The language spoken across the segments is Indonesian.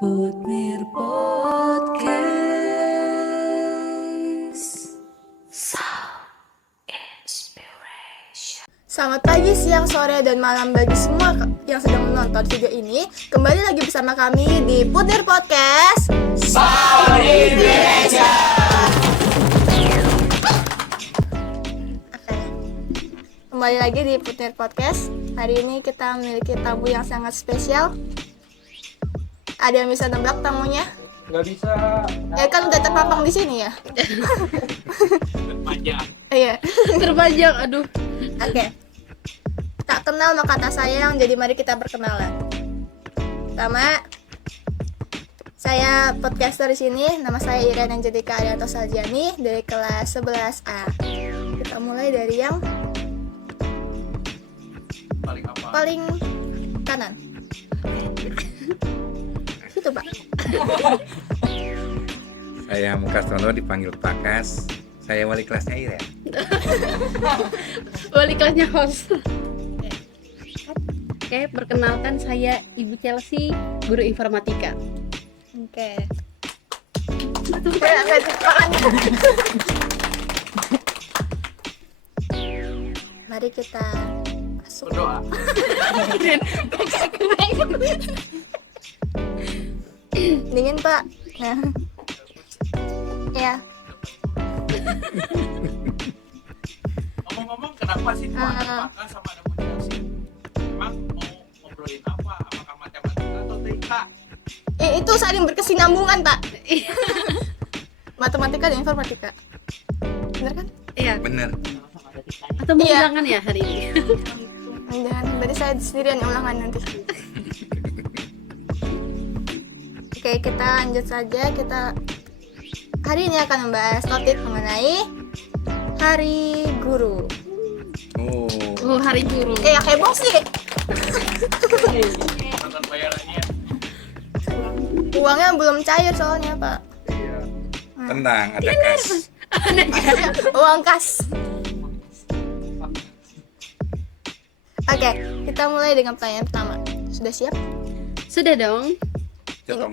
Putmir Podcast. Sound Inspiration. Selamat pagi, siang, sore, dan malam bagi semua yang sedang menonton video ini. Kembali lagi bersama kami di Putmir Podcast Sound Inspiration. Kembali lagi di Putmir Podcast. Hari ini kita memiliki tamu yang sangat spesial. Ada yang bisa nebak tamunya? Nggak bisa. Kan udah terpampang di sini ya. Terpanjang. Iya. Terpanjang, aduh. Oke. Tak kenal maka tak sayang, jadi mari kita berkenalan. Pertama, saya podcaster di sini. Nama saya Iren Angelika Arianto Saljani dari kelas 11A. Kita mulai dari yang Paling apa? paling kanan. Itu Pak. Saya Mukasono, dipanggil Pakas. Saya wali kelasnya Iren. Wali kelasnya host. Oke, perkenalkan saya Ibu Chelsea, guru informatika. Oke. Mari kita masuk. Berdoa. Dingin Pak. Nah. Ya. Ngomong-ngomong, kenapa sih kok ada Ah. Pakas sama ada Bu Chelsea? Emang mau ngobrolin apa? Apakah matematika atau TK? Itu saling berkesinambungan Pak. Matematika dan informatika. Bener kan? Iya, Bener. atau mau Iya. ulangan ya hari ini? Jangan, berarti saya sendirian yang ulangan nanti. Oke, kita lanjut saja. Kita hari ini akan membahas topik mengenai Hari Guru. Oh, Hari guru. Ya kayak bos sih. Nonton bayarannya. Uangnya belum cair soalnya Pak. Iya. tenang, ada kas. Uang kas. Oke, kita mulai dengan pertanyaan pertama. Sudah siap? Sudah dong. Coba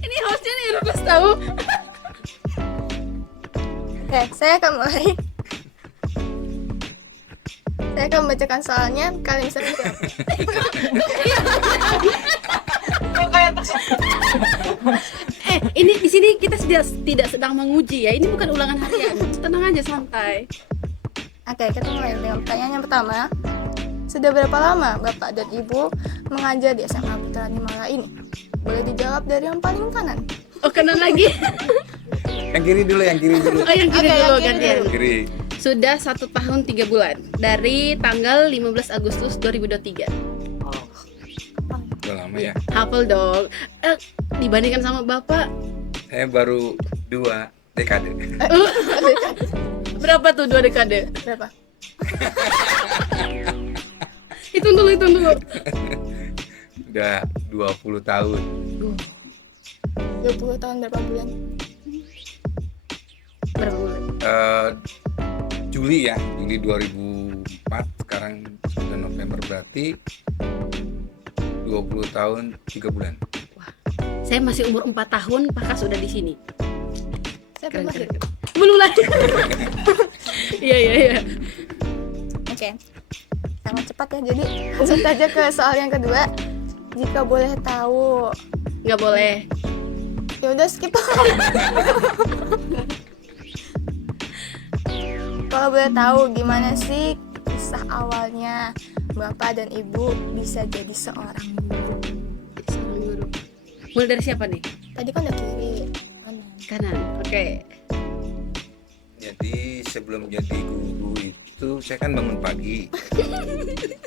Ini hostnya nih nervous tahu. Oke, saya akan mulai. Saya akan membacakan soalnya. Kalian bisa menjawab. Ini di sini kita tidak sedang menguji ya. Ini bukan ulangan harian. Tenang aja, santai. Oke, kita mulai dengan pertanyaan yang pertama. Sudah berapa lama Bapak dan Ibu mengajar di SMA Putra Nimala ini? Boleh dijawab dari yang paling kanan. Oh, kanan lagi. yang kiri dulu, yang kiri dulu. Oh, yang kiri Oke, dulu yang kiri gantian. dulu. Kiri. Sudah 1 tahun 3 bulan dari tanggal 15 Agustus 2023. Udah lama ya. Hafal dong. Dibandingkan sama Bapak, Saya baru 2 dekade. berapa tuh 2 dekade? Berapa? Hitung dulu. Udah 20 tahun. 20 tahun berapa bulan? Berapa bulan? Juli ya, Juli 2004. Sekarang sudah November, berarti 20 tahun 3 bulan. Saya masih umur 4 tahun, Pakas sudah di sini. Saya belum lahir. Belum lahir. Iya. Oke. Sangat cepat ya. Jadi langsung saja ke soal yang kedua. Jika boleh tahu, Nggak boleh. ya udah skip. Kalau boleh tahu gimana sih kisah awalnya Bapak dan Ibu bisa jadi seorang guru? Seorang guru. Mulai dari siapa nih? Tadi kan udah kiri, kanan. Kanan. Oke. Jadi sebelum jadi guru itu saya kan bangun pagi,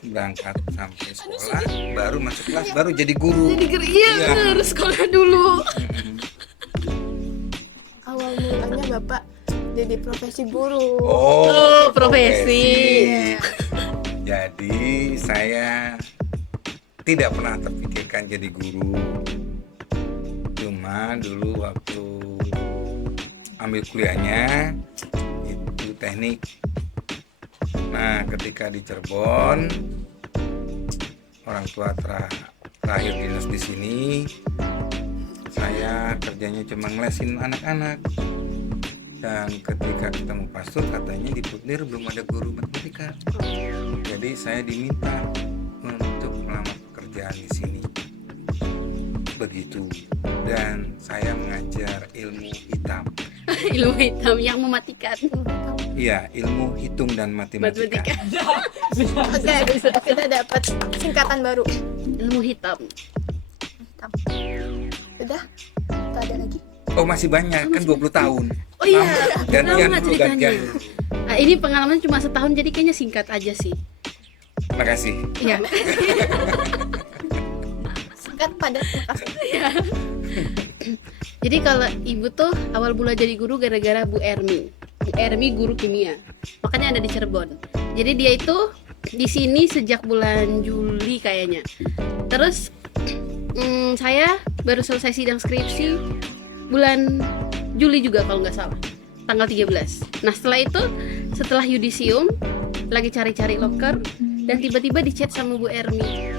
berangkat sampai sekolah, baru masuk kelas, baru jadi guru. Jadi iya, harus sekolah dulu. Awal mulanya Bapak jadi profesi guru. Oh, profesi. Jadi saya tidak pernah terpikirkan jadi guru. Cuma dulu waktu ambil kuliahnya itu teknik. Nah, ketika di Cirebon orang tua terakhir dinas di sini. Saya kerjanya cuma ngelesin anak-anak. Dan ketika ketemu pastor katanya di Putnir belum ada guru matematika. Jadi saya diminta untuk melamar pekerjaan di sini. Begitu. Dan saya mengajar ilmu hitam. Ilmu hitam yang mematikan. Iya, ilmu hitung dan matematika. Oke, kita dapat singkatan baru. Ilmu hitam. Hitam. Udah? Atau ada lagi? Oh, masih banyak kan 20 tahun. Oh iya, Gantian lama dulu, ceritanya. gantian dulu. Ini pengalaman cuma setahun jadi kayaknya singkat aja sih. Makasih. Iya. Singkat padat, makasih. Jadi kalau ibu tuh awal mula jadi guru gara-gara Bu Ermi. Bu Ermi guru kimia. Makanya ada di Cirebon. Jadi dia itu di sini sejak bulan Juli kayaknya. Terus saya baru selesai sidang skripsi bulan Juli juga kalau nggak salah, tanggal 13. Nah setelah yudisium lagi cari-cari loker dan tiba-tiba di chat sama Bu Ermi.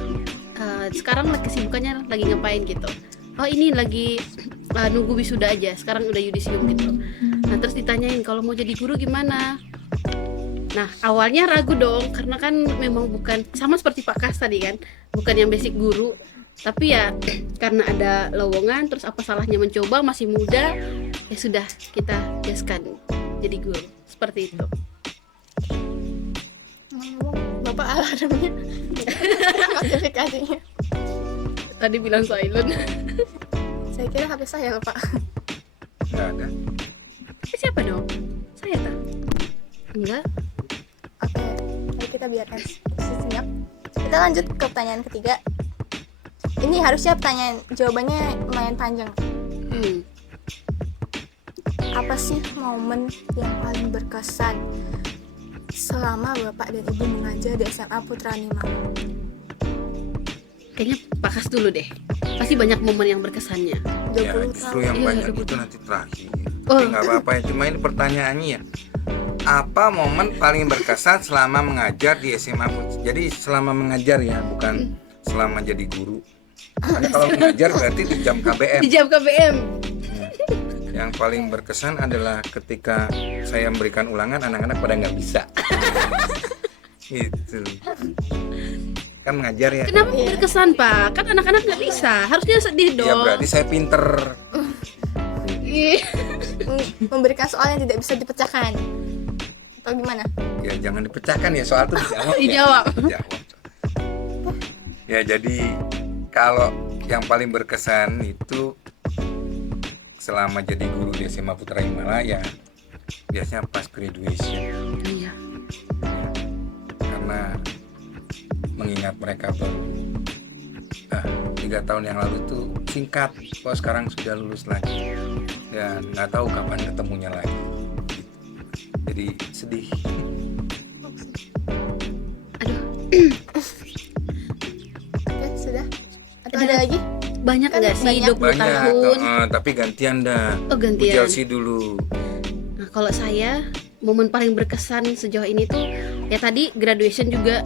Sekarang kesibukannya lagi ngapain gitu. Oh ini lagi nunggu wisuda aja, sekarang udah yudisium gitu. Nah terus ditanyain kalau mau jadi guru gimana. Nah awalnya ragu dong karena kan memang bukan sama seperti Pak Kas tadi kan, bukan yang basic guru. Tapi ya karena ada lowongan, terus apa salahnya mencoba, masih muda, ya sudah kita gaskan jadi guru seperti itu. Bapak alarmnya, notifikasinya. Tadi bilang silent. Saya kira HP saya loh Pak. Nggak ada. Tapi siapa dong? Saya tak? Enggak. Oke, mari kita biarkan sejenak. Kita lanjut ke pertanyaan ketiga. Ini harusnya jawabannya lumayan panjang. Apa sih momen yang paling berkesan selama Bapak dan Ibu mengajar di SMA Putra Nimala? Kayaknya Pak Kas dulu deh. Pasti banyak momen yang berkesannya. 20 Ya, justru tahun. yang Iya, banyak 20. itu nanti terakhir. Oh. Tapi nggak apa-apa ya. Cuma ini pertanyaannya ya. Apa momen paling berkesan selama mengajar di SMA Putra? Jadi selama mengajar ya, bukan selama jadi guru. Karena kalau mengajar berarti di jam KBM. Di jam KBM. Yang paling berkesan adalah ketika saya memberikan ulangan, anak-anak pada nggak bisa. Gitu. Kan mengajar ya. Kenapa berkesan Pak? Kan anak-anak nggak bisa. Harusnya sedih dong. Ya berarti saya pinter. Ih. Memberikan soal yang tidak bisa dipecahkan. Atau gimana? Ya jangan dipecahkan ya, soal itu dijawab. Dijawab. Ya. Dijawab. Ya jadi kalau yang paling berkesan itu selama jadi guru di SMA Putra Himala ya biasanya pas graduation. Iya. Karena mengingat mereka baru 3 tahun yang lalu itu singkat, kok sekarang sudah lulus lagi dan nggak tahu kapan ketemunya lagi. Jadi sedih. Aduh, Oke, sudah. Atau ada lagi? banyak Kan nggak sih banyak. 20 tahun? Tapi gantian dah. Oh, Bu gantian. Chelsea dulu. Nah, kalau saya momen paling berkesan sejauh ini tuh ya tadi graduation juga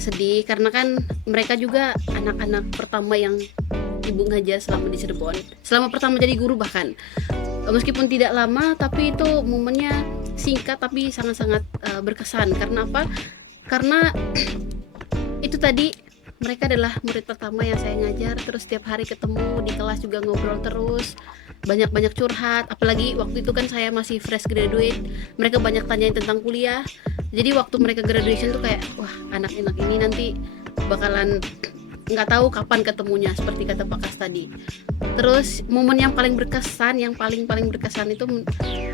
sedih karena kan mereka juga anak-anak pertama yang ibu ngajar selama di Cirebon. Selama pertama jadi guru bahkan. Meskipun tidak lama tapi itu momennya singkat tapi sangat-sangat berkesan. Karena apa? Karena itu tadi mereka adalah murid pertama yang saya ngajar, terus setiap hari ketemu di kelas juga ngobrol terus, banyak-banyak curhat, apalagi waktu itu kan saya masih fresh graduate, mereka banyak tanyain tentang kuliah, jadi waktu mereka graduation tuh kayak, wah anak-anak ini nanti bakalan nggak tahu kapan ketemunya, seperti kata Pak Kas tadi. Terus momen yang paling berkesan, yang paling berkesan itu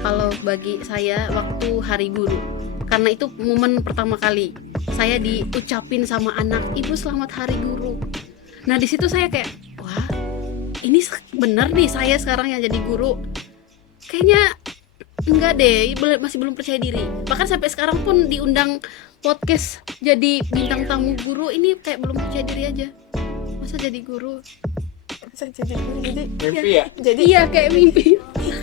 kalau bagi saya waktu hari guru, karena itu momen pertama kali saya diucapin sama anak, ibu selamat hari guru. Nah di situ saya kayak, wah ini bener nih saya sekarang yang jadi guru. Kayaknya enggak deh, masih belum percaya diri. Bahkan sampai sekarang pun diundang podcast jadi bintang tamu guru, ini kayak belum percaya diri aja. Masa jadi guru? Bisa jadi Mimpi ya? jadi Iya kayak mimpi.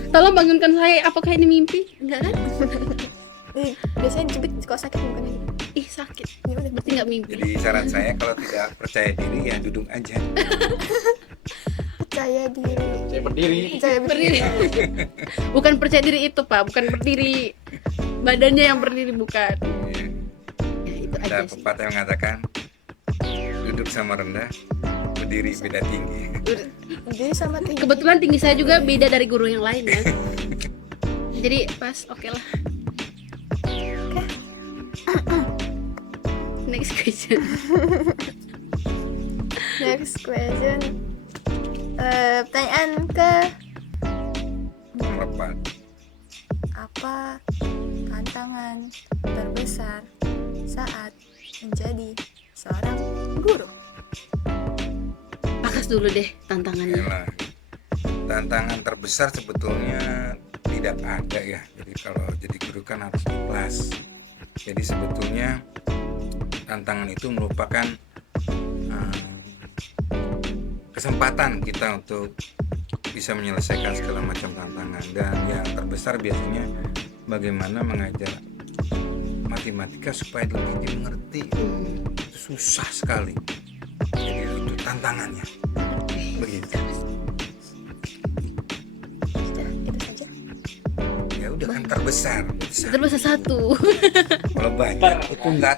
Tolong bangunkan saya, apakah ini mimpi? Enggak kan? biasanya dijepit kalau sakit bukan ini. Ih sakit. Ya udah, Berarti nggak mimpi. Jadi saran saya kalau tidak percaya diri ya duduk aja. percaya diri. Saya berdiri. Percaya Berdiri. Bukan percaya diri itu Pak, bukan berdiri badannya yang berdiri, bukan. Iya. Ya, itu Ada aja sih. pepatah yang mengatakan duduk sama rendah, berdiri beda tinggi. Jadi sama tinggi. Kebetulan tinggi saya juga beda dari guru yang lain ya. Jadi pas, oke lah. Next question. Next question. Pertanyaan ke Nomor 4. apa tantangan terbesar saat menjadi seorang guru? Pakas dulu deh tantangannya. Yalah. Tantangan terbesar sebetulnya tidak ada ya. Jadi kalau jadi guru kan harus ikhlas. Jadi sebetulnya tantangan itu merupakan kesempatan kita untuk bisa menyelesaikan segala macam tantangan, dan yang terbesar biasanya bagaimana mengajar matematika supaya lebih dimengerti. Itu susah sekali. Jadi itu tantangannya. Begitu. Sudah, itu saja. Ya udah kan terbesar. Terbesar satu. Kalau banyak itu nggak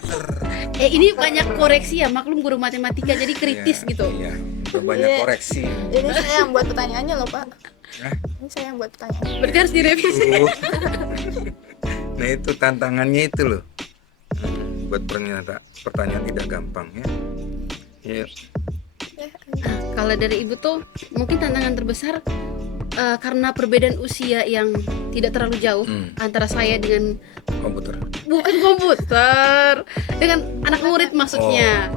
Ini banyak koreksi ya, maklum guru matematika jadi kritis Iya, gitu. Iya, udah banyak Iya. koreksi. Ini saya yang buat pertanyaannya loh Pak. Hah? Ini saya yang buat pertanyaannya. Berarti harus direvisi. Nah itu tantangannya itu loh. Buat pertanyaan tidak gampang ya. Iya. Ya, Nah, kalau dari ibu tuh mungkin tantangan terbesar karena perbedaan usia yang tidak terlalu jauh antara saya dengan Komputer. bukan komputer, dengan anak murid maksudnya.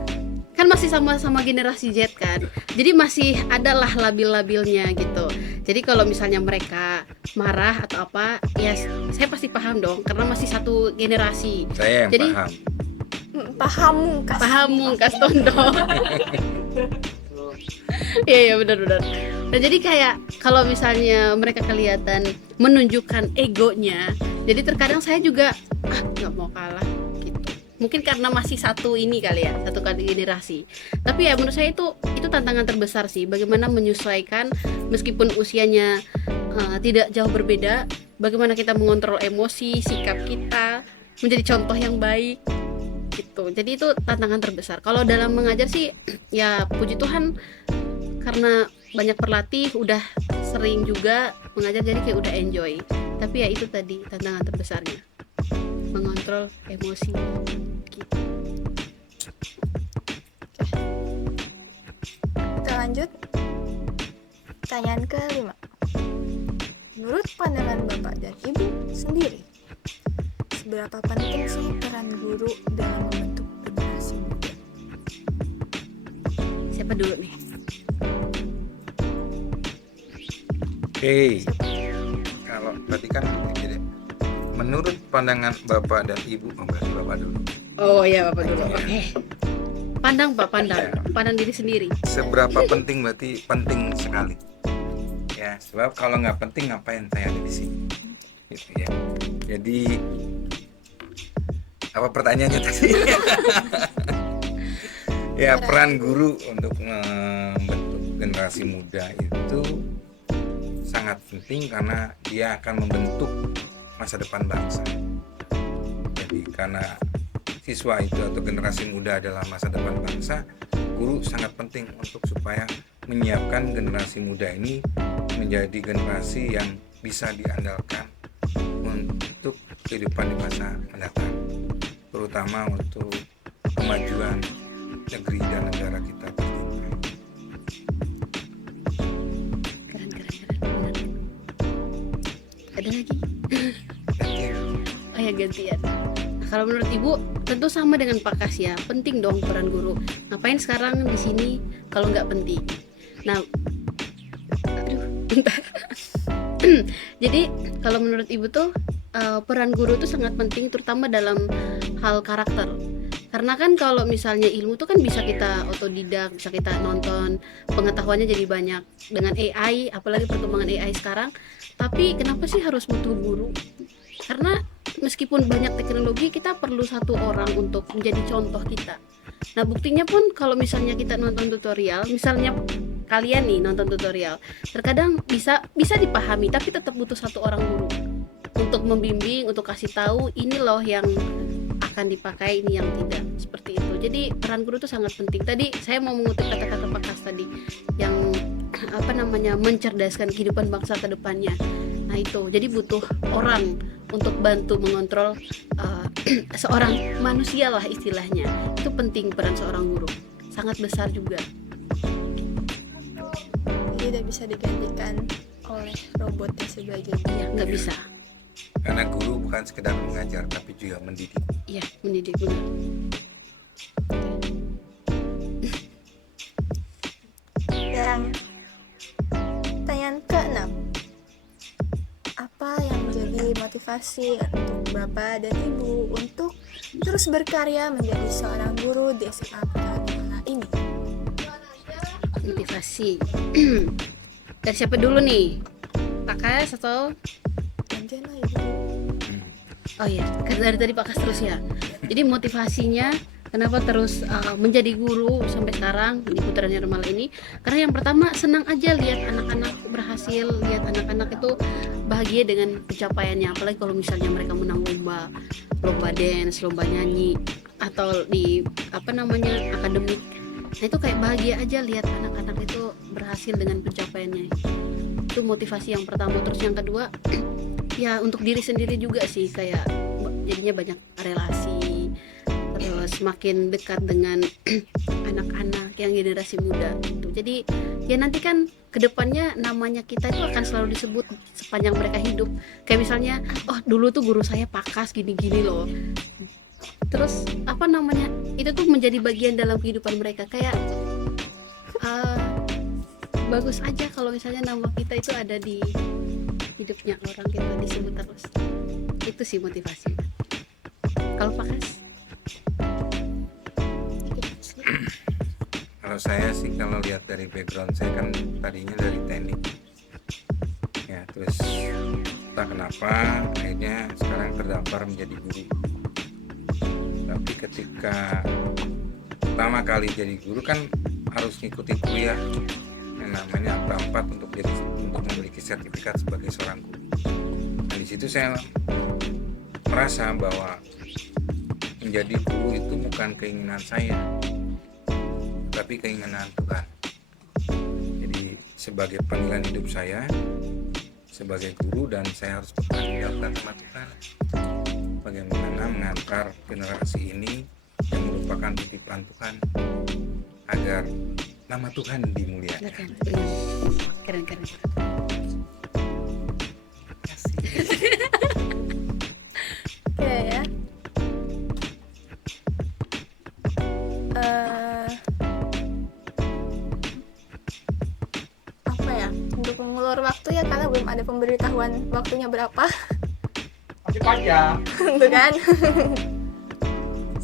Kan masih sama-sama generasi Z kan. Jadi masih adalah labil-labilnya gitu. Jadi kalau misalnya mereka marah atau apa, ya saya pasti paham dong karena masih satu generasi. Saya yang Jadi- paham. paham Kak. Paham Kak Tondo. Iya benar-benar. Nah jadi kayak kalau misalnya mereka kelihatan menunjukkan egonya, jadi terkadang saya juga nggak mau kalah gitu. Mungkin karena masih satu ini kali ya, satu kali generasi. Tapi ya menurut saya itu tantangan terbesar sih, bagaimana menyesuaikan meskipun usianya tidak jauh berbeda, bagaimana kita mengontrol emosi, sikap kita, menjadi contoh yang baik gitu. Jadi itu tantangan terbesar. Kalau dalam mengajar sih ya puji Tuhan karena banyak berlatih, udah sering juga mengajar jadi kayak udah enjoy. Tapi ya itu tadi tantangan terbesarnya, mengontrol emosi gitu. Kita lanjut. Pertanyaan ke-5. Menurut pandangan Bapak dan Ibu sendiri, seberapa penting sih peran guru dalam membentuk generasi muda? Siapa dulu nih? Oke. Kalau berarti kan jadi menurut pandangan Bapak dan Ibu, berarti Bapak dulu. Oh iya Bapak dulu. Oke. Pandang Pak, pandang diri sendiri. Seberapa penting berarti penting sekali. Ya, sebab kalau nggak penting ngapain saya ada di sini. Gitu ya. Jadi apa pertanyaannya tadi? Ya, peran guru untuk membentuk generasi muda itu sangat penting karena dia akan membentuk masa depan bangsa. Jadi karena siswa itu atau generasi muda adalah masa depan bangsa, guru sangat penting untuk supaya menyiapkan generasi muda ini menjadi generasi yang bisa diandalkan untuk kehidupan di masa mendatang, terutama untuk kemajuan negeri dan negara kita tercinta. Keren. Benar. Ada lagi? Oh ya gantian. Nah, kalau menurut Ibu tentu sama dengan Pak Kas ya, penting dong peran guru. Ngapain sekarang di sini kalau nggak penting? Nah, aduh, bentar. Jadi kalau menurut Ibu tuh peran guru tuh sangat penting, terutama dalam hal karakter. Karena kan kalau misalnya ilmu tuh kan bisa kita otodidak, bisa kita nonton, pengetahuannya jadi banyak dengan AI, apalagi perkembangan AI sekarang. Tapi kenapa sih harus butuh guru? Karena meskipun banyak teknologi, kita perlu satu orang untuk menjadi contoh kita. Nah, buktinya pun kalau misalnya kita nonton tutorial, misalnya kalian nih nonton tutorial, terkadang bisa dipahami, tapi tetap butuh satu orang guru untuk membimbing, untuk kasih tahu ini loh yang akan dipakai, ini yang tidak, seperti itu. Jadi peran guru itu sangat penting. Tadi saya mau mengutip kata-kata Pak Kas tadi yang mencerdaskan kehidupan bangsa ke depannya. Nah itu, jadi butuh orang untuk bantu mengontrol seorang manusia lah istilahnya. Itu penting peran seorang guru, sangat besar juga. Jadi tidak bisa digantikan oleh robot dan sebagainya. Iya, nggak bisa. Karena guru bukan sekedar mengajar tapi juga mendidik. Iya, mendidik benar. Dan pertanyaan ke-6, apa yang menjadi motivasi untuk Bapak dan Ibu untuk terus berkarya menjadi seorang guru di SMA Putra Imala ini? Motivasi dari siapa dulu nih? Pak Kas atau? Gantian lah Ibu. Oh iya, dari tadi Pak Kas terus ya. Jadi motivasinya kenapa terus menjadi guru sampai sekarang di Putra Nirmala ini? Karena yang pertama senang aja lihat anak-anak berhasil, lihat anak-anak itu bahagia dengan pencapaiannya. Apalagi kalau misalnya mereka menang lomba dance, lomba nyanyi, atau di akademik. Nah itu kayak bahagia aja lihat anak-anak itu berhasil dengan pencapaiannya. Itu motivasi yang pertama. Terus yang kedua ya untuk diri sendiri juga sih, kayak jadinya banyak relasi, terus semakin dekat dengan anak-anak yang generasi muda gitu. Jadi ya nanti kan kedepannya namanya kita itu akan selalu disebut sepanjang mereka hidup. Kayak misalnya, oh dulu tuh guru saya Pak Kas gini-gini loh. Terus itu tuh menjadi bagian dalam kehidupan mereka. Kayak bagus aja kalau misalnya nama kita itu ada di hidupnya orang, kita disebut terus. Itu sih motivasi. Kalau Pak Kas? Kalau saya sih, kalau lihat dari background saya kan tadinya dari teknik ya, terus entah kenapa akhirnya sekarang terdampar menjadi guru. Tapi ketika pertama kali jadi guru kan harus ngikuti kuliah yang namanya APA 4 untuk memiliki sertifikat sebagai seorang guru. Nah, di situ saya merasa bahwa menjadi guru itu bukan keinginan saya, tapi keinginan Tuhan. Jadi sebagai panggilan hidup saya sebagai guru, dan saya harus bertanggung jawab sama Tuhan bagaimana mengantar generasi ini yang merupakan titipan Tuhan agar nama Tuhan dimuliakan. Keren. Oke ya. Apa ya? Untuk mengulur waktu ya, karena belum ada pemberitahuan waktunya berapa. Masih panjang. Tuh kan.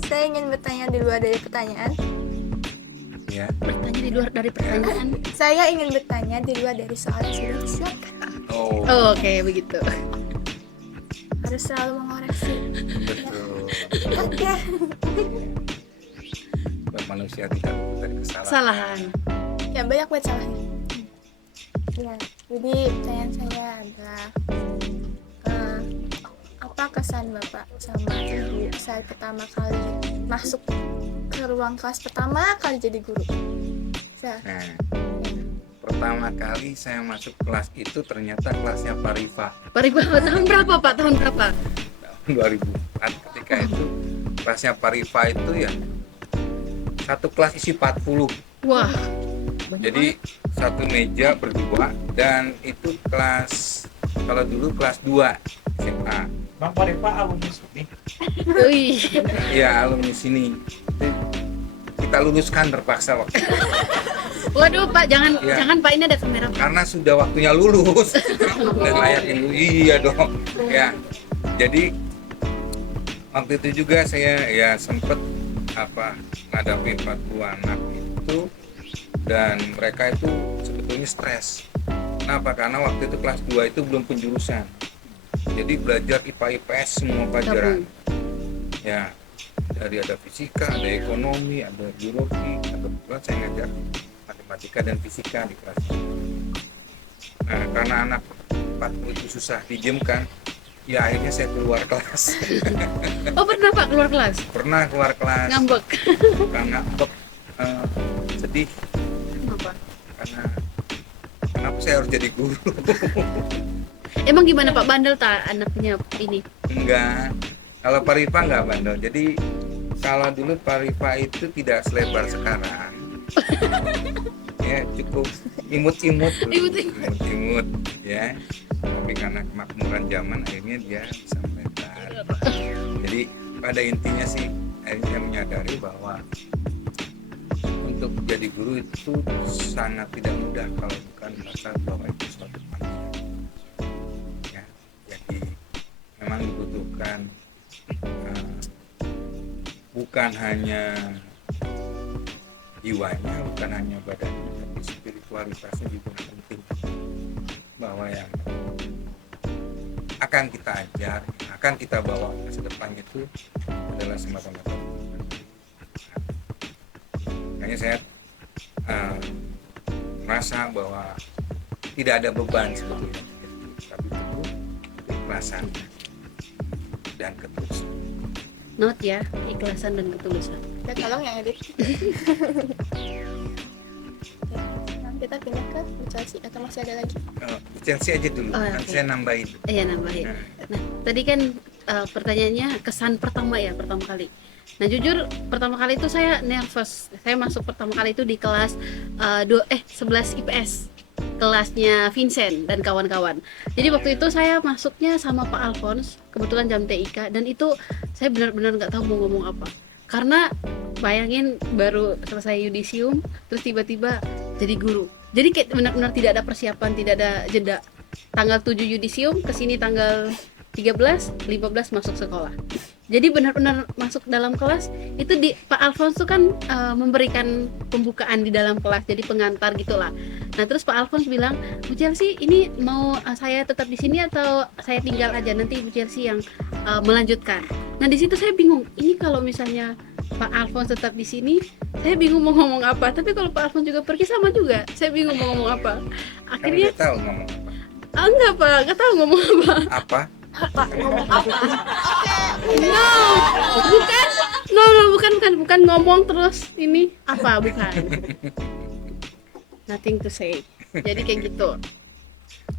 Saya ingin bertanya di luar dari pertanyaan. Ya. Bertanya di luar dari pertanyaan. Saya ingin bertanya di luar dari soal yang sudah disiapkan. Oh, Oke, begitu. Harus selalu mengoreksi. betul. Oke. Sebab manusia tidak luput dari kesalahan. Kesalahan. Ya banyak banget salahnya. Ya, jadi pertanyaan saya adalah apa kesan Bapak sama Ibu saat pertama kali masuk ke ruang kelas pertama kali jadi guru? Nah, pertama kali saya masuk kelas itu ternyata kelasnya Pak Rifa Tahun berapa Pak? Tahun berapa? tahun 2004. Ketika itu kelasnya Pak Rifa itu ya satu kelas isi 40. Wah. Jadi satu meja berdua, dan itu kelas, kalau dulu kelas 2 SMA. Bang Parifa alumnus nih. Wih. Ya alumni sini. Itu kita luluskan terpaksa waktu itu. Waduh Pak, jangan Ya. Pak, ini ada kamera. Karena sudah waktunya lulus. Dan layaknya lulus. Iya dong. Ya. Jadi waktu itu juga saya ya sempet menghadapi 40 anak itu, dan mereka itu sebetulnya stres. Kenapa? Karena waktu itu kelas 2 itu belum penjurusan. Jadi belajar IPA IPS semua pelajaran. Ya, dari ada fisika, ada ekonomi, ada biologi, atau kebetulan saya ngajar matematika dan fisika di kelas. Nah, karena anak 40 itu susah didiamkan, ya akhirnya saya keluar kelas. Oh, pernah Pak keluar kelas? Pernah keluar kelas Ngambek. karena sedih, Kenapa? karena kenapa saya harus jadi guru. Emang gimana Pak, bandel tak anaknya ini? Enggak, kalau Pak Rifa enggak bandel. Jadi kalau dulu Pak Rifa itu tidak selebar sekarang. Ya cukup imut-imut dulu. Imut-imut. Imut-imut, ya. Tapi karena kemakmuran zaman akhirnya dia bisa melebar. Jadi pada intinya sih akhirnya menyadari bahwa untuk jadi guru itu sangat tidak mudah kalau bukan merasa bahwa itu suatu panggilan. Ya, jadi memang dibutuhkan bukan hanya jiwanya, bukan hanya badannya, tapi spiritualitasnya juga penting. Bahwa yang akan kita ajar, yang akan kita bawa ke masa depan itu adalah semata-mata. Makanya saya merasa bahwa tidak ada beban sebetulnya, tapi itu keikhlasan dan ketulusan. Not ya, keikhlasan dan ketulusan. Ya tolong yang edit. Nah, kita pindah ke Bu Chelsea atau masih ada lagi? Chelsea aja dulu, Oh, nanti oke. saya nambahin. Iya nambahin. Nah, tadi kan pertanyaannya kesan pertama ya, pertama kali. Nah, jujur pertama kali itu saya nervous. Saya masuk pertama kali itu di kelas 11 IPS. Kelasnya Vincent dan kawan-kawan. Jadi waktu itu saya masuknya sama Pak Alphonse, kebetulan jam TIK, dan itu saya benar-benar nggak tahu mau ngomong apa. Karena bayangin baru selesai yudisium, terus tiba-tiba jadi guru. Jadi kayak benar-benar tidak ada persiapan, tidak ada jeda. Tanggal 7 yudisium, kesini tanggal 13, 15 masuk sekolah. Jadi benar-benar masuk dalam kelas itu di Pak Alphonse tuh kan memberikan pembukaan di dalam kelas, jadi pengantar gitulah. Nah terus Pak Alphonse bilang, Bu Chelsea ini mau saya tetap di sini atau saya tinggal aja, nanti Bu Chelsea yang melanjutkan. Nah di situ saya bingung, ini kalau misalnya Pak Alphonse tetap di sini, saya bingung mau ngomong apa. Tapi kalau Pak Alphonse juga pergi sama juga, saya bingung mau ngomong apa. Akhirnya Kamu udah tahu ngomong apa? enggak Pak, nggak tahu ngomong apa. Apa? Pak ngomong apa? No, bukan. No, bukan ngomong terus ini apa, bukan. Nothing to say. Jadi kayak gitu.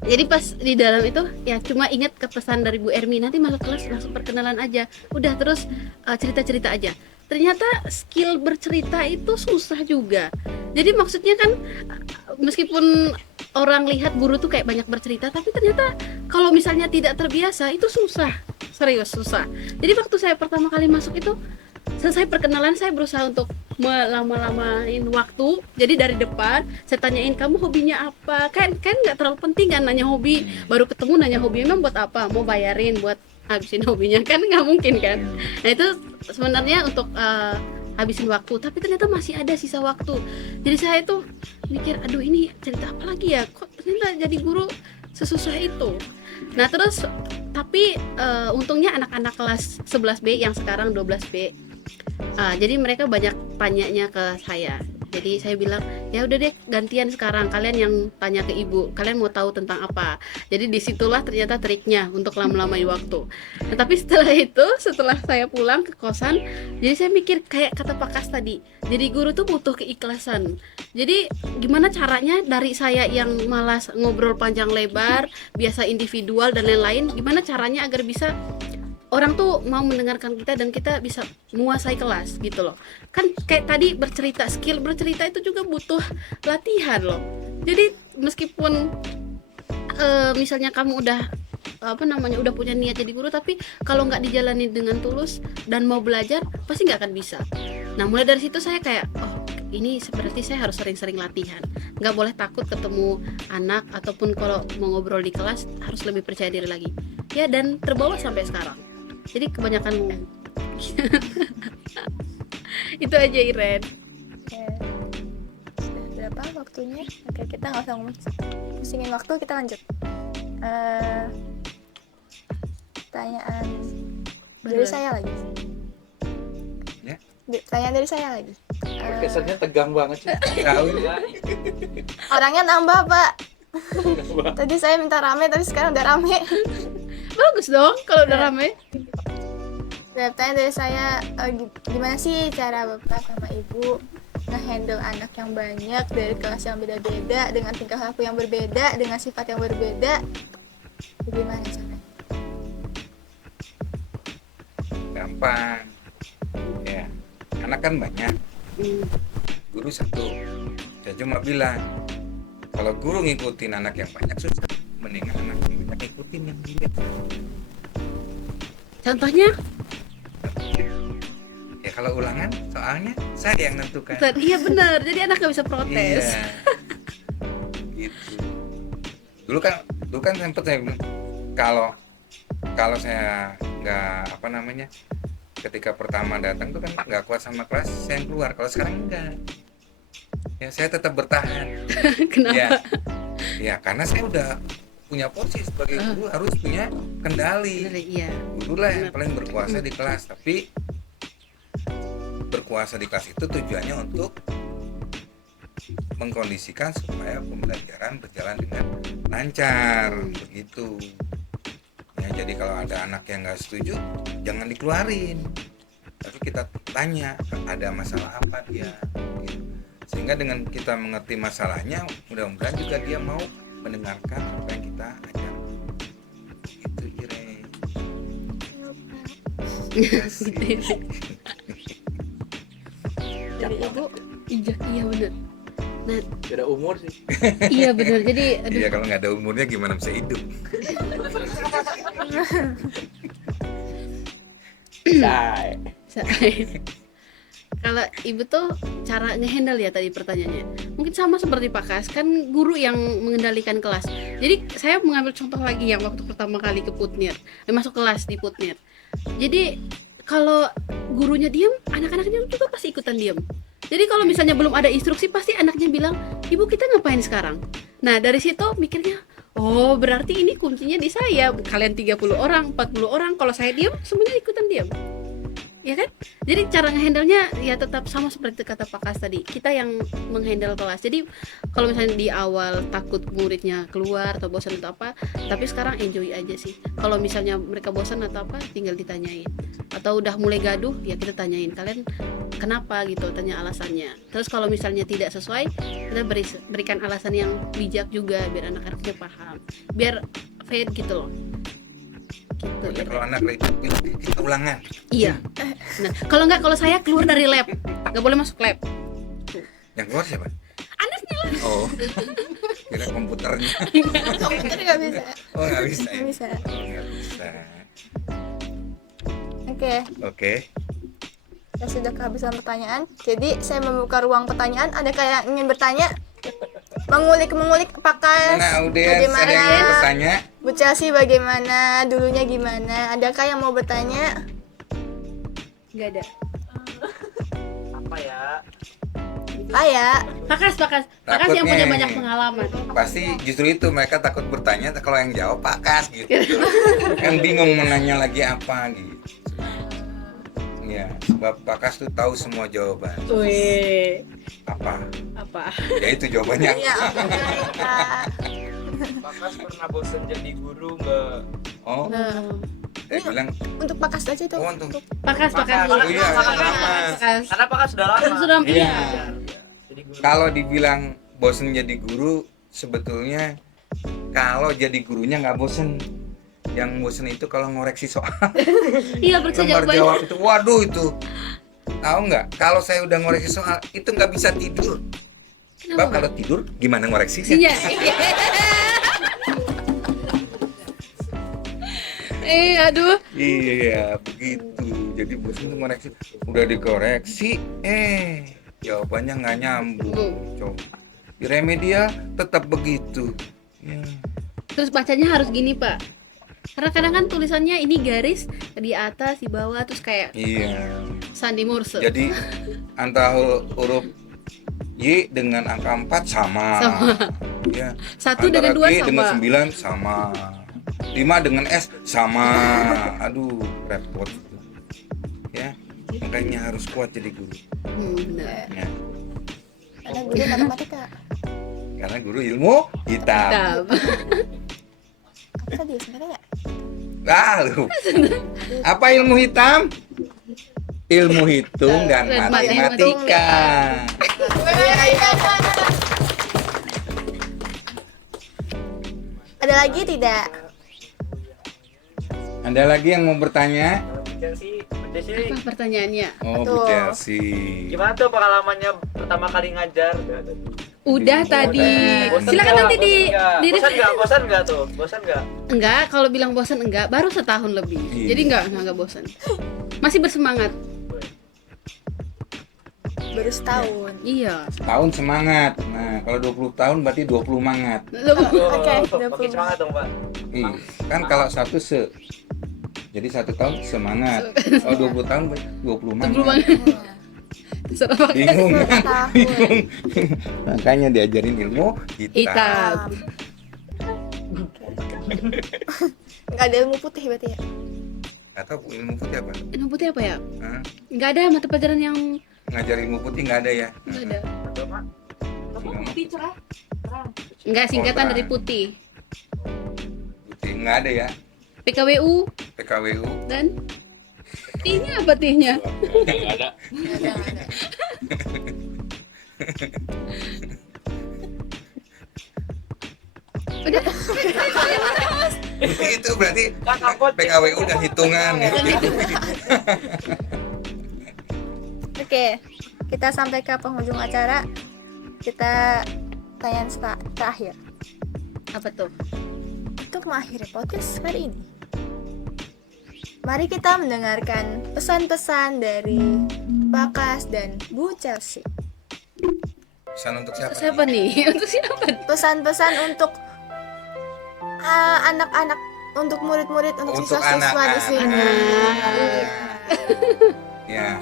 Jadi pas di dalam itu ya cuma ingat ke pesan dari Bu Ermi, nanti masuk kelas langsung perkenalan aja. Udah terus cerita-cerita aja. Ternyata skill bercerita itu susah juga. Jadi maksudnya kan meskipun orang lihat guru tuh kayak banyak bercerita, tapi ternyata kalau misalnya tidak terbiasa itu susah, serius susah. Jadi waktu saya pertama kali masuk itu, selesai perkenalan saya berusaha untuk melama-lamain waktu. Jadi dari depan saya tanyain, kamu hobinya apa? Kan nggak terlalu penting kan nanya hobi, baru ketemu nanya hobi emang buat apa? Mau bayarin buat habisin hobinya kan nggak mungkin kan. Nah itu sebenarnya untuk habisin waktu, tapi ternyata masih ada sisa waktu. Jadi saya tuh mikir, aduh ini cerita apa lagi ya, kok ternyata jadi guru sesusah itu. Nah terus tapi untungnya anak-anak kelas 11B yang sekarang 12B, jadi mereka banyak tanyanya ke saya. Jadi saya bilang, ya udah deh gantian sekarang, kalian yang tanya ke ibu, kalian mau tahu tentang apa. Jadi disitulah ternyata triknya untuk lama-lamain waktu. Nah, tapi setelah saya pulang ke kosan, jadi saya mikir kayak kata Pak Kas tadi, jadi guru tuh butuh keikhlasan. Jadi gimana caranya dari saya yang malas ngobrol panjang lebar, biasa individual dan lain-lain, gimana caranya agar bisa orang tuh mau mendengarkan kita dan kita bisa menguasai kelas gitu loh. Kan kayak tadi bercerita, skill bercerita itu juga butuh latihan loh. Jadi meskipun misalnya kamu udah udah punya niat jadi guru, tapi kalau nggak dijalani dengan tulus dan mau belajar pasti nggak akan bisa. Nah mulai dari situ saya kayak, oh ini berarti saya harus sering-sering latihan, nggak boleh takut ketemu anak, ataupun kalau mau ngobrol di kelas harus lebih percaya diri lagi ya, dan terbawa sampai sekarang. Jadi kebanyakan ngomong. Itu aja Iren. Oke. Sudah berapa waktunya? Oke, kita nggak usah pusingin waktu, kita lanjut. pertanyaan dari saya lagi. Ya. Pertanyaan dari saya lagi. Kesannya tegang banget sih. Tahu Orangnya nambah, Pak. Tadi saya minta rame, tapi sekarang udah rame. Bagus dong kalau udah rame. Pertanyaan dari saya, gimana sih cara Bapak sama Ibu nge-handle anak yang banyak dari kelas yang beda-beda, dengan tingkah laku yang berbeda, dengan sifat yang berbeda? Bagaimana caranya? gampang. Ya, anak kan banyak. Guru satu. Saya cuma bilang, kalau guru ngikutin anak yang banyak susah, mendingan anak yang banyak ngikutin yang dikit. Contohnya? Ya kalau ulangan, soalnya saya yang nentukan. Iya benar. Jadi anak nggak bisa protes. Iya. Gitu. Dulu kan sempet saya bilang, kalau saya nggak ketika pertama datang tuh kan nggak kuat sama kelas, saya yang keluar. Kalau sekarang enggak, ya saya tetap bertahan. Kenapa? Ya karena saya udah punya posisi sebagai guru, harus punya kendali. Iya. Guru lah yang paling berkuasa di kelas, tapi berkuasa di kelas itu tujuannya untuk mengkondisikan supaya pembelajaran berjalan dengan lancar, begitu. Ya, jadi kalau ada anak yang nggak setuju, jangan dikeluarin, tapi kita tanya ada masalah apa dia, gitu. Sehingga dengan kita mengerti masalahnya, mudah-mudahan juga dia mau mendengarkan apa yang kita ajar. Itu Ire. Dari Ibu? Iya benar. Nah, Beda umur sih. iya benar. Jadi aduh, Iya, kalau nggak ada umurnya gimana bisa hidup? kalau ibu tuh cara ngehandle ya tadi pertanyaannya. Mungkin sama seperti Pak Kas, kan guru yang mengendalikan kelas. Jadi saya mengambil contoh lagi yang waktu pertama kali ke Putnir, masuk kelas di Putnir. Jadi kalau gurunya diam, anak-anaknya juga pasti ikutan diam. Jadi kalau misalnya belum ada instruksi, pasti anaknya bilang, "Ibu, kita ngapain sekarang?" Nah, dari situ mikirnya, oh berarti ini kuncinya di saya. Kalian 30 orang, 40 orang, kalau saya diam, semuanya ikutan diam. Ya kan? Jadi cara ngehandle-nya ya tetap sama seperti kata Pak Kas tadi. Kita yang menghandle kelas. Jadi kalau misalnya di awal takut muridnya keluar atau bosan atau apa, tapi sekarang enjoy aja sih. Kalau misalnya mereka bosan atau apa, tinggal ditanyain. Atau udah mulai gaduh, ya kita tanyain, kalian kenapa gitu, tanya alasannya. Terus kalau misalnya tidak sesuai, kita berikan alasan yang bijak juga biar anak-anaknya paham. Biar fair gitu loh. Gitu ya. Kalau anak kita ulangan. Iya. Nah, kalau saya keluar dari lab, nggak boleh masuk lab. Yang keluar siapa? Anaknya lah. Oh, kira komputernya. Komputer nggak bisa. Oh, nggak bisa. Nggak bisa. Nggak bisa. Oke. Oke. Ya sudah kehabisan pertanyaan. Jadi saya membuka ruang pertanyaan. Ada kayak ingin bertanya? Mengulik apakah Nah, audiens ada yang mau bertanya? Bu Chelsea bagaimana, dulunya gimana? Adakah yang mau bertanya? Nggak ada. Apa ya? Pak Pakas yang punya Takutnya banyak ini. pengalaman. Pasti justru itu mereka takut bertanya, kalau yang jawab Pak Kas gitu. Kan bingung menanya lagi apa gitu. Ya, sebab Pak Kas tuh tahu semua jawaban. Wih, Apa? apa? Ya itu jawabannya. Iya, Kak. Bakas pernah bosan jadi guru nggak? Oh, Nah, saya bilang, Untuk Pak Kas aja itu. oh untuk Pakas. Oh, iya. Pakas. Karena Bakas sudah lama. Sudah Iya. Jadi guru. kalau dibilang bosen jadi guru, sebetulnya kalau jadi gurunya nggak bosen. Yang bosen itu kalau ngoreksi soal. Iya, periksa Lembar jawabannya. jawab itu, waduh itu. Tahu nggak? Kalau saya udah ngoreksi soal, itu nggak bisa tidur. Sebab kalau tidur, gimana ngoreksinya? Iya. Aduh. Iya, begitu. Jadi bosen tuh ngoreksi. Udah dikoreksi, jawabannya nggak nyambung. Coba. Di Remedia tetap begitu. Ya. Terus bacanya harus gini, Pak. Karena kadang kan tulisannya ini garis di atas, di bawah, terus kayak Iya. sandi Morse. Jadi antara huruf Y dengan angka 4 sama. Ya. Satu Antara dengan dua G sama. dengan 9 sama. 5 dengan S sama. Aduh, repot. Ya, makanya harus kuat jadi guru. Benar. Nah, Karena guru matematika. karena guru ilmu hitam. Tab. Apa tadi sebenarnya? Lalu, apa ilmu hitam? Ilmu hitung dan Dan matematika. Ada lagi tidak? Ada lagi yang mau bertanya? Chelsea, Apa pertanyaannya? Oh, Bu Betul. Chelsea. gimana tuh pengalamannya pertama kali ngajar? Udah tadi. Bosan Silakan nggak? nanti di Bosan nggak? Bosan nggak tuh? Bosan nggak? Enggak, kalau bilang bosan enggak, baru setahun lebih. Iya. Jadi enggak bosan. Masih bersemangat. Baru setahun. Iya. Tahun semangat. Nah, kalau 20 tahun berarti 20 mangat. Oke, Makin semangat dong, Pak. Ih, kan kalau satu se. Jadi 1 tahun semangat. Kalau 20 tahun berarti 20 mangat. 20 mangat. Terserah pakai. Bingung kan? Tahun. Bingung. Makanya diajarin ilmu hitam. Hitam. Nggak ada ilmu putih berarti ya? Atau ilmu putih apa? Ilmu putih apa ya? Hah? Enggak ada mata pelajaran yang Ngajar ilmu putih nggak ada ya? enggak ada. Agama? Enggak, singkatan Oh, dari putih. Putih nggak ada ya? PKWU PKWU. dan T-nya apa T-nya? Nggak ada. Nggak ada. Udah. Itu berarti Kan angkot. PKWU dan hitungan. Oke, kita sampai ke penghujung acara. Kita tanyaan terakhir. Apa tuh? Untuk mengakhiri podcast hari ini, mari kita mendengarkan pesan-pesan dari Bakas dan Bu Chelsea. Pesan untuk siapa? Siapa nih? Untuk siapa? Pesan-pesan untuk anak-anak, untuk murid-murid, untuk Untuk siswa-siswa di sini. anak-anak. Ya.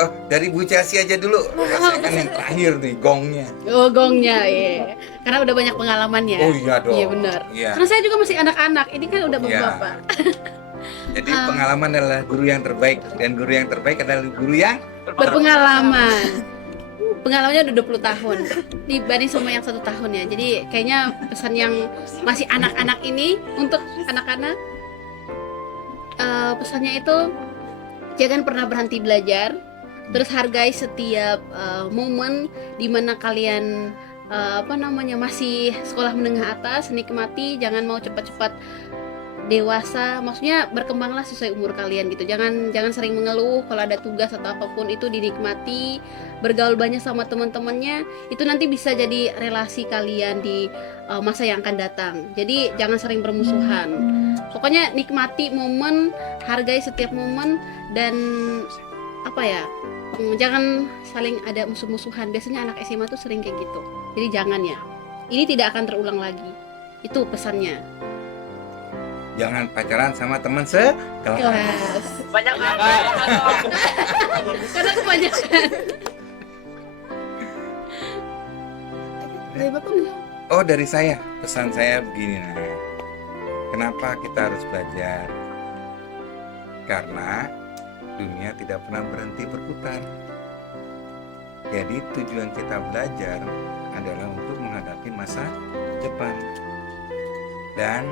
Oh, dari Bu Chelsea aja dulu. Saya kan yang terakhir nih gongnya. Oh, gongnya, iya. Karena udah banyak pengalamannya. Oh iya dong. Iya benar. Iya. Karena saya juga masih anak-anak. Ini kan udah Iya. bapak. Jadi pengalaman adalah guru yang terbaik, dan guru yang terbaik adalah guru yang Berpengalaman. Pengalamannya udah 20 tahun dibanding sama yang 1 tahun ya. Jadi kayaknya pesan yang masih anak-anak ini untuk anak-anak, pesannya itu jangan pernah berhenti belajar. Terus hargai setiap momen dimana kalian masih sekolah menengah atas, nikmati, jangan mau cepat-cepat dewasa, maksudnya berkembanglah sesuai umur kalian gitu. Jangan sering mengeluh kalau ada tugas atau apapun, itu dinikmati, bergaul banyak sama teman-temannya, itu nanti bisa jadi relasi kalian di masa yang akan datang. Jadi jangan sering bermusuhan. Pokoknya nikmati momen, hargai setiap momen, dan jangan saling ada musuh-musuhan. Biasanya anak SMA tuh sering kayak gitu. Jadi jangan ya. Ini tidak akan terulang lagi. Itu pesannya. jangan pacaran sama teman sekelas. Kelas. Banyak banget. Karena kebanyakan. Dari Bapak belum? Oh, dari saya, pesan saya begini, nah. Kenapa kita harus belajar? Karena dunia tidak pernah berhenti berputar. Jadi tujuan kita belajar adalah untuk menghadapi masa depan. Dan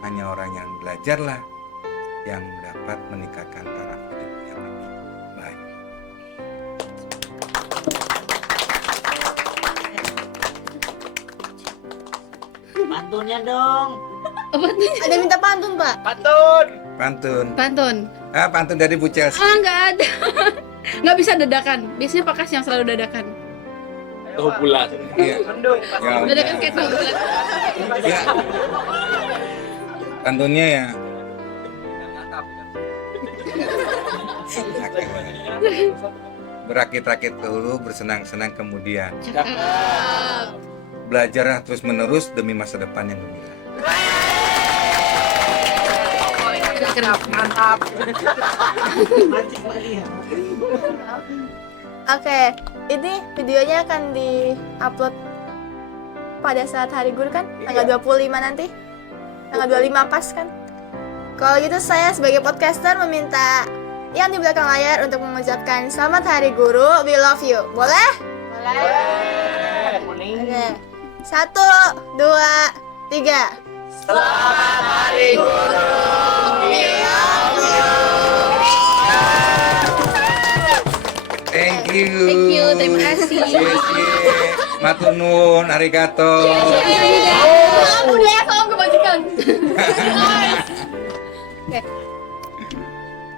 hanya orang yang belajarlah yang dapat meningkatkan taraf hidup yang lebih baik. Pantunnya dong. Apa tuh? Ada minta pantun, Pak? Pantun. Pantun. Pantun. Pantun dari Bu Chelsea. Nggak ada. Nggak bisa dadakan. Biasanya Pakas yang selalu dadakan. Ayo, Pak. bulan. Iya. Mendung. Ya, Dadakan kayak tahu bulan. Ya. Pantunnya ya. Berakit-rakit dulu, bersenang-senang kemudian. Cakep. Belajarlah terus menerus demi masa depan yang gemilang. Mantap. Oke, ini videonya akan di-upload pada saat Hari Guru kan? Tanggal 25 nanti. Tanggal 25 pas kan? Kalau gitu saya sebagai podcaster meminta yang di belakang layar untuk mengucapkan selamat hari guru, we love you. Boleh? Boleh. Oke. 1, 2, 3. Selamat Hari Guru. Thank you. Thank you, terima kasih. Matur nuwun, arigato. Ampun ya, salam kebajikan. Oke.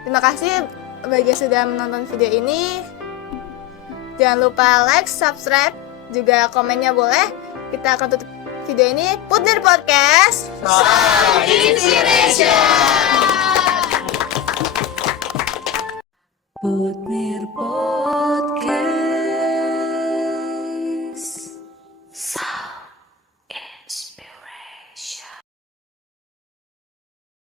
Terima kasih bagi yang sudah menonton video ini. Jangan lupa like, subscribe, juga komennya boleh. Kita akan tutup video ini. Putnir Podcast. Putnir Podcast.